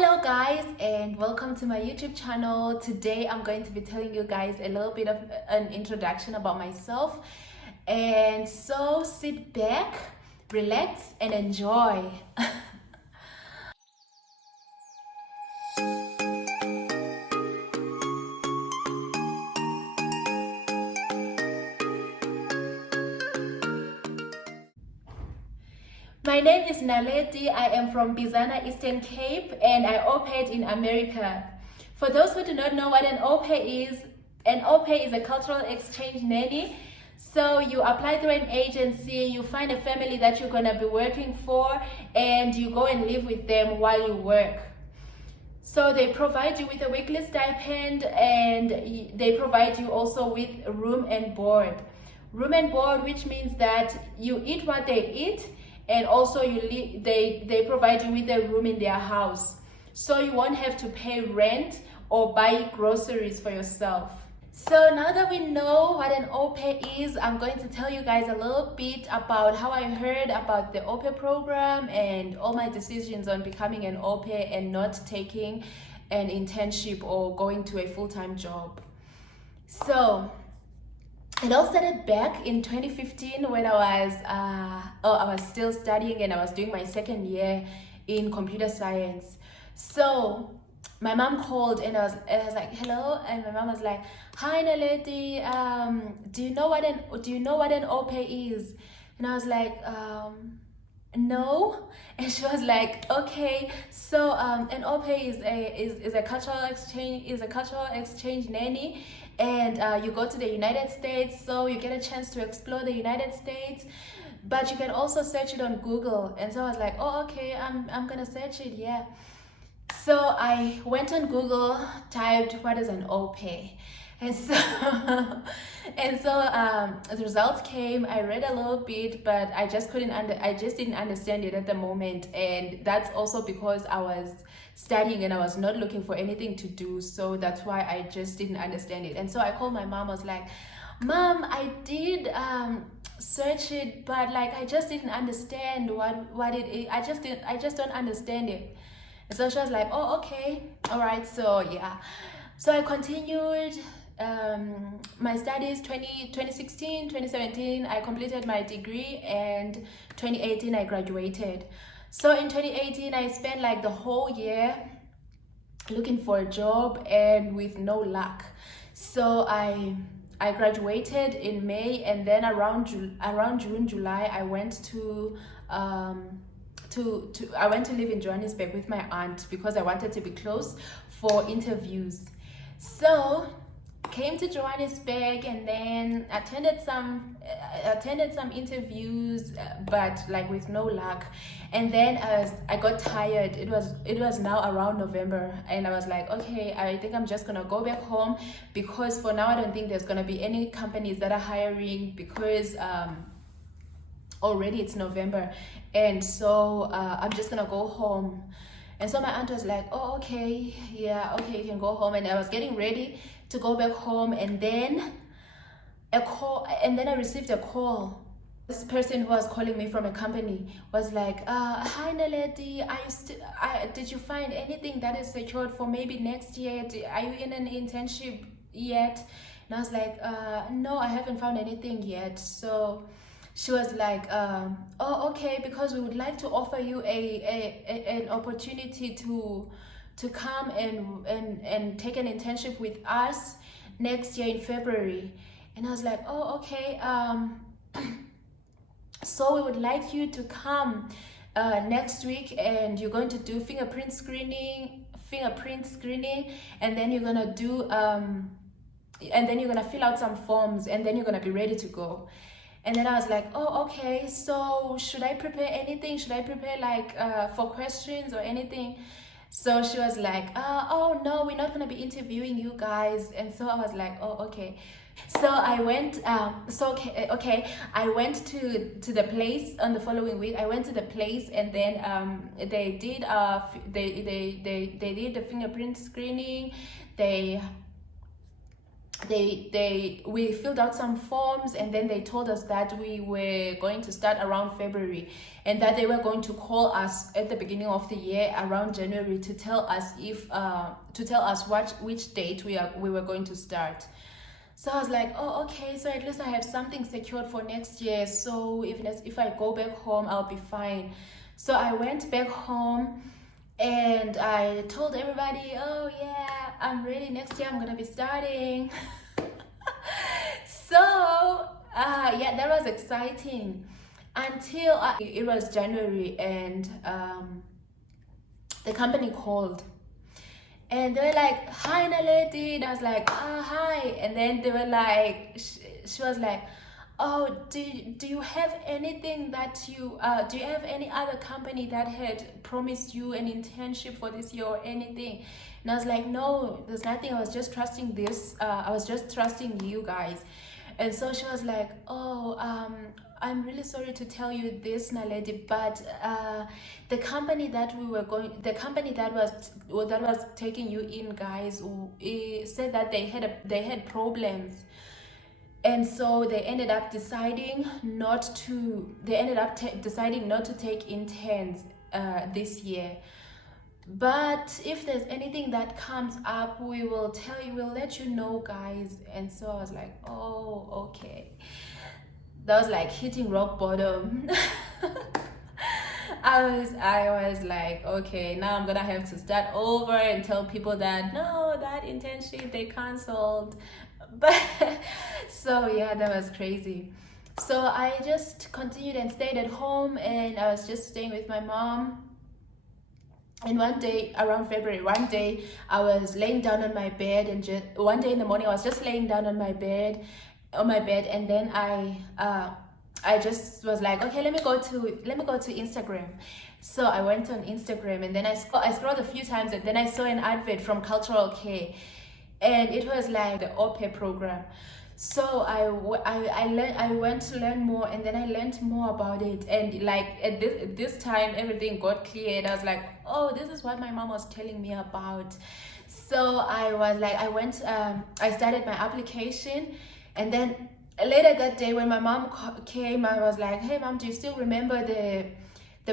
Hello guys, and welcome to my YouTube channel. Today I'm going to be telling you guys a little bit of an introduction about myself, and so sit back, relax and enjoy. My name is Naledi. I am from Bizana, Eastern Cape, and I au paired in America. For those who do not know what an au pair is a cultural exchange nanny. So you apply through an agency, you find a family that you're gonna be working for, and you go and live with them while you work. So they provide you with a weekly stipend, and they provide you also with room and board. Room and board, which means that you eat what they eat, and also they provide you with a room in their house, so you won't have to pay rent or buy groceries for yourself. So now that we know what an au pair is, I'm going to tell you guys a little bit about how I heard about the au pair program and all my decisions on becoming an au pair and not taking an internship or going to a full-time job. So it all started back in 2015 when I was still studying and I was doing my second year in computer science. So my mom called and I was like, hello, and my mom was like, hi Naledi, do you know what an au pair is? And I was like, no. And she was like, okay, so an au pair is a cultural exchange nanny, and you go to the United States, so you get a chance to explore the United States, but you can also search it on Google. And so I was like, oh okay, I'm gonna search it, yeah. So I went on Google, typed what is an au pair, and so the results came. I read a little bit, but I just didn't understand it at the moment, and that's also because I was studying and I was not looking for anything to do, so that's why I just didn't understand it. And so I called my mom. I was like, Mom, I did search it, but like I just didn't understand what it is. I just don't understand it. And so she was like, oh okay, all right. So yeah, so I continued my studies. 2016, 2017 I completed my degree, and 2018 I graduated. So in 2018 I spent like the whole year looking for a job and with no luck. So I graduated in May, and then around June, July I went to live in Johannesburg with my aunt because I wanted to be close for interviews. So came to Johannesburg and then attended some interviews, but like with no luck. And then as I got tired, it was now around November, and I was like, okay, I think I'm just gonna go back home, because for now I don't think there's gonna be any companies that are hiring, because already it's November, and so I'm just gonna go home. And so my aunt was like, oh okay, yeah, okay, you can go home. And I was getting ready to go back home, and then I received a call. This person who was calling me from a company was like, hi Naledi, did you find anything that is secured for maybe next year? Are you in an internship yet? And I was like, no, I haven't found anything yet. So she was like, oh okay, because we would like to offer you an opportunity to come and take an internship with us next year in February. And I was like, oh okay, so we would like you to come next week, and you're going to do fingerprint screening, and then you're gonna do and then you're gonna fill out some forms, and then you're gonna be ready to go. And then I was like, oh okay, so should I prepare anything? Should I prepare like for questions or anything? So she was like, oh no, we're not gonna be interviewing you guys. And so I was like, oh okay. So I went I went to the place on the following week. I went to the place, and then they did the fingerprint screening. They we filled out some forms, and then they told us that we were going to start around February, and that they were going to call us at the beginning of the year around January to tell us which date we were going to start. So I was like, oh, okay, so at least I have something secured for next year, so even if I go back home, I'll be fine. So I went back home and I told everybody, oh yeah, I'm ready, next year I'm gonna be starting. So yeah, that was exciting until it was January, and the company called. And they were like, hi Naledi, and I was like, hi. And then they were like, she was like, oh, do you have anything that do you have any other company that had promised you an internship for this year or anything? And I was like, no, there's nothing, I was just trusting you guys. And so she was like, oh, I'm really sorry to tell you this, Naledi, but the company that was taking you in, guys, said that they had problems, and so they ended up deciding not to take interns this year. But if there's anything that comes up, we'll let you know, guys. And so I was like, oh, okay. That was like hitting rock bottom. I was like, okay, now I'm gonna have to start over and tell people that no, that internship they cancelled. But so yeah, that was crazy. So I just continued and stayed at home, and I was just staying with my mom. And one day around February, I was laying down on my bed, and one day in the morning I was just laying down on my bed, and then I just was like, okay, let me go to Instagram. So I went on Instagram, and then I scrolled a few times, and then I saw an advert from Cultural Care, and it was like the au pair program. So I went to learn more, and then I learned more about it, and like at this time everything got cleared. I was like, oh, this is what my mom was telling me about. So I was like, I started my application, and then later that day when my mom came, I was like, hey mom, do you still remember the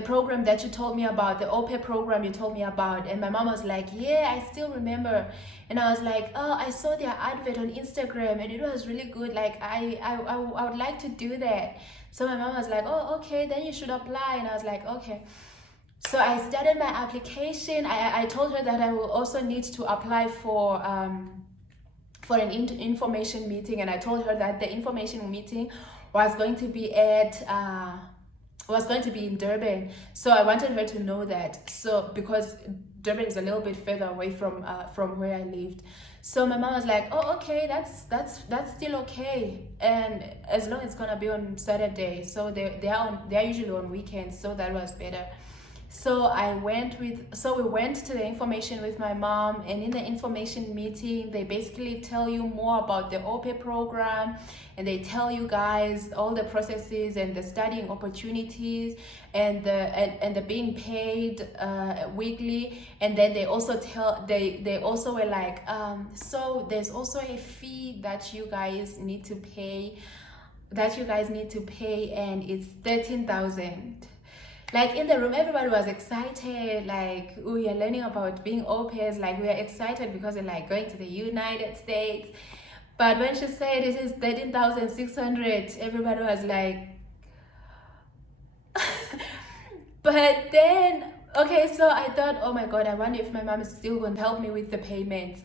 program that you told me about, the au pair program you told me about? And my mom was like, yeah, I still remember. And I was like, oh, I saw their advert on Instagram and it was really good, like I would like to do that. So my mom was like, oh, okay, then you should apply. And I was like, okay. So I started my application. I told her that I will also need to apply for an information meeting, and I told her that the information meeting was going to be in Durban. So I wanted her to know that, so because Durban is a little bit further away from where I lived. So my mom was like, oh, okay, that's still okay, and as long as it's gonna be on Saturday, so they're usually on weekends, so that was better. So we went to the information with my mom, and in the information meeting, they basically tell you more about the au pair program, and they tell you guys all the processes and the studying opportunities and the being paid weekly. And then they also were like, so there's also a fee that you guys need to pay, and it's 13,000. Like in the room, everybody was excited. Like, we are learning about being au pairs. Like, we are excited because we're like going to the United States. But when she said it is 13,600, everybody was like, but then, okay, so I thought, oh my God, I wonder if my mom is still going to help me with the payments.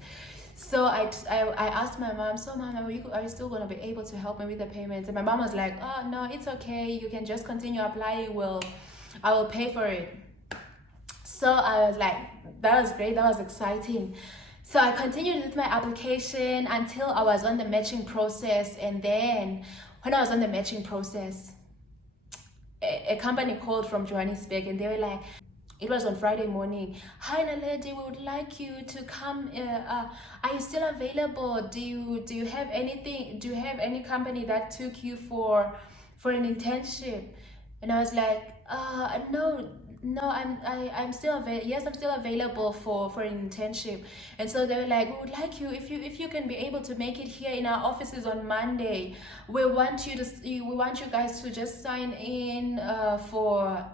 So I asked my mom, so mom, are you still going to be able to help me with the payments? And my mom was like, oh no, it's okay, you can just continue applying, I will pay for it. So I was like, that was great, that was exciting. So I continued with my application until I was on the matching process. And then when I was on the matching process, a company called from Johannesburg, and they were like, it was on Friday morning, hi Naledi, we would like you to come, are you still available? Do you have any company that took you for an internship? And I was like, no, no, I'm still yes, I'm still available for an internship. And so they were like, we would like you, if you can be able to make it here in our offices on Monday, we want you guys to just sign in for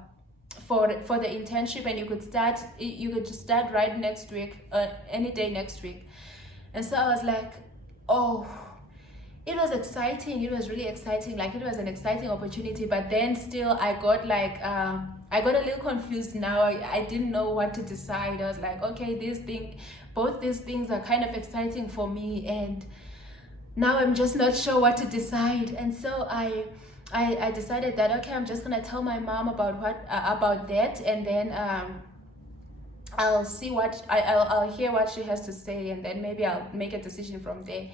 the internship, and you could just start right next week, any day next week. And so I was like, oh, it was exciting. It was really exciting. Like, it was an exciting opportunity, but then still I got like I got a little confused now. I didn't know what to decide. I was like, okay, both these things are kind of exciting for me, and now I'm just not sure what to decide. And so I decided that, okay, I'm just gonna tell my mom about that, and then I'll see I'll hear what she has to say, and then maybe I'll make a decision from there.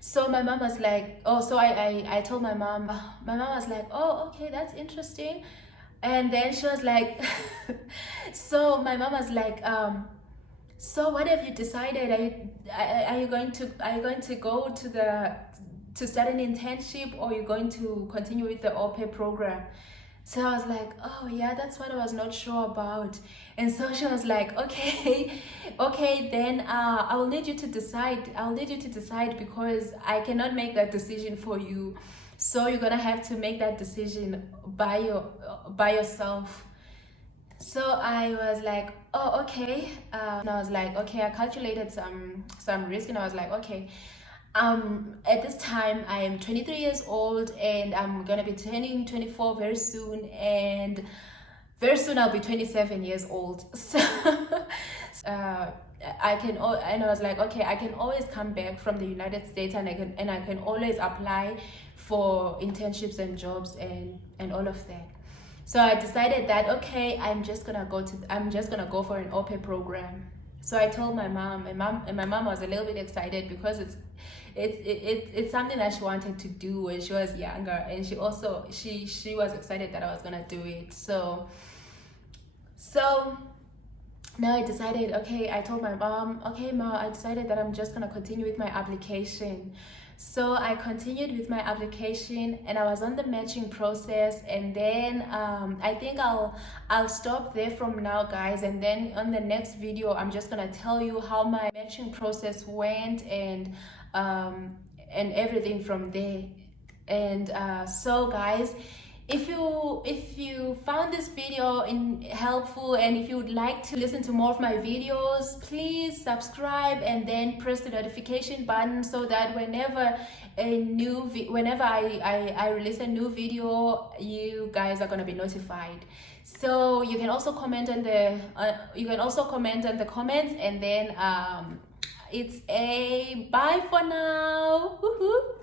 So my mom was like, oh, so I told my mom. My mom was like, oh, okay, that's interesting. And then she was like, so my mom was like, so what have you decided? Are you going to go to start an internship, or are you going to continue with the au pair program? So I was like, oh yeah, that's what I was not sure about. And so she was like, okay, okay, then I will need you to decide. I'll need you to decide, because I cannot make that decision for you. So you're gonna have to make that decision by yourself. So I was like, oh, okay. And I was like, okay, I calculated some risk, and I was like, okay, at this time I am 23 years old, and I'm gonna be turning 24 very soon, and very soon I'll be 27 years old. So and I was like, okay, I can always come back from the United States, and I can always apply for internships and jobs and all of that. So I decided that, okay, I'm just gonna go for an au pair program. So I told my mom, and my mom was a little bit excited, because it's something that she wanted to do when she was younger, and she was excited that I was gonna do it. So now I decided, okay, I told my mom, okay, Ma, I decided that I'm just gonna continue with my application. So I continued with my application, and I was on the matching process, and then I think I'll stop there from now, guys, and then on the next video I'm just gonna tell you how my matching process went, and everything from there. And so guys, if you found this video helpful, and if you would like to listen to more of my videos, please subscribe and then press the notification button, so that whenever I release a new video, you guys are gonna be notified. So you can also comment on the comments, and then it's a bye for now. Woohoo!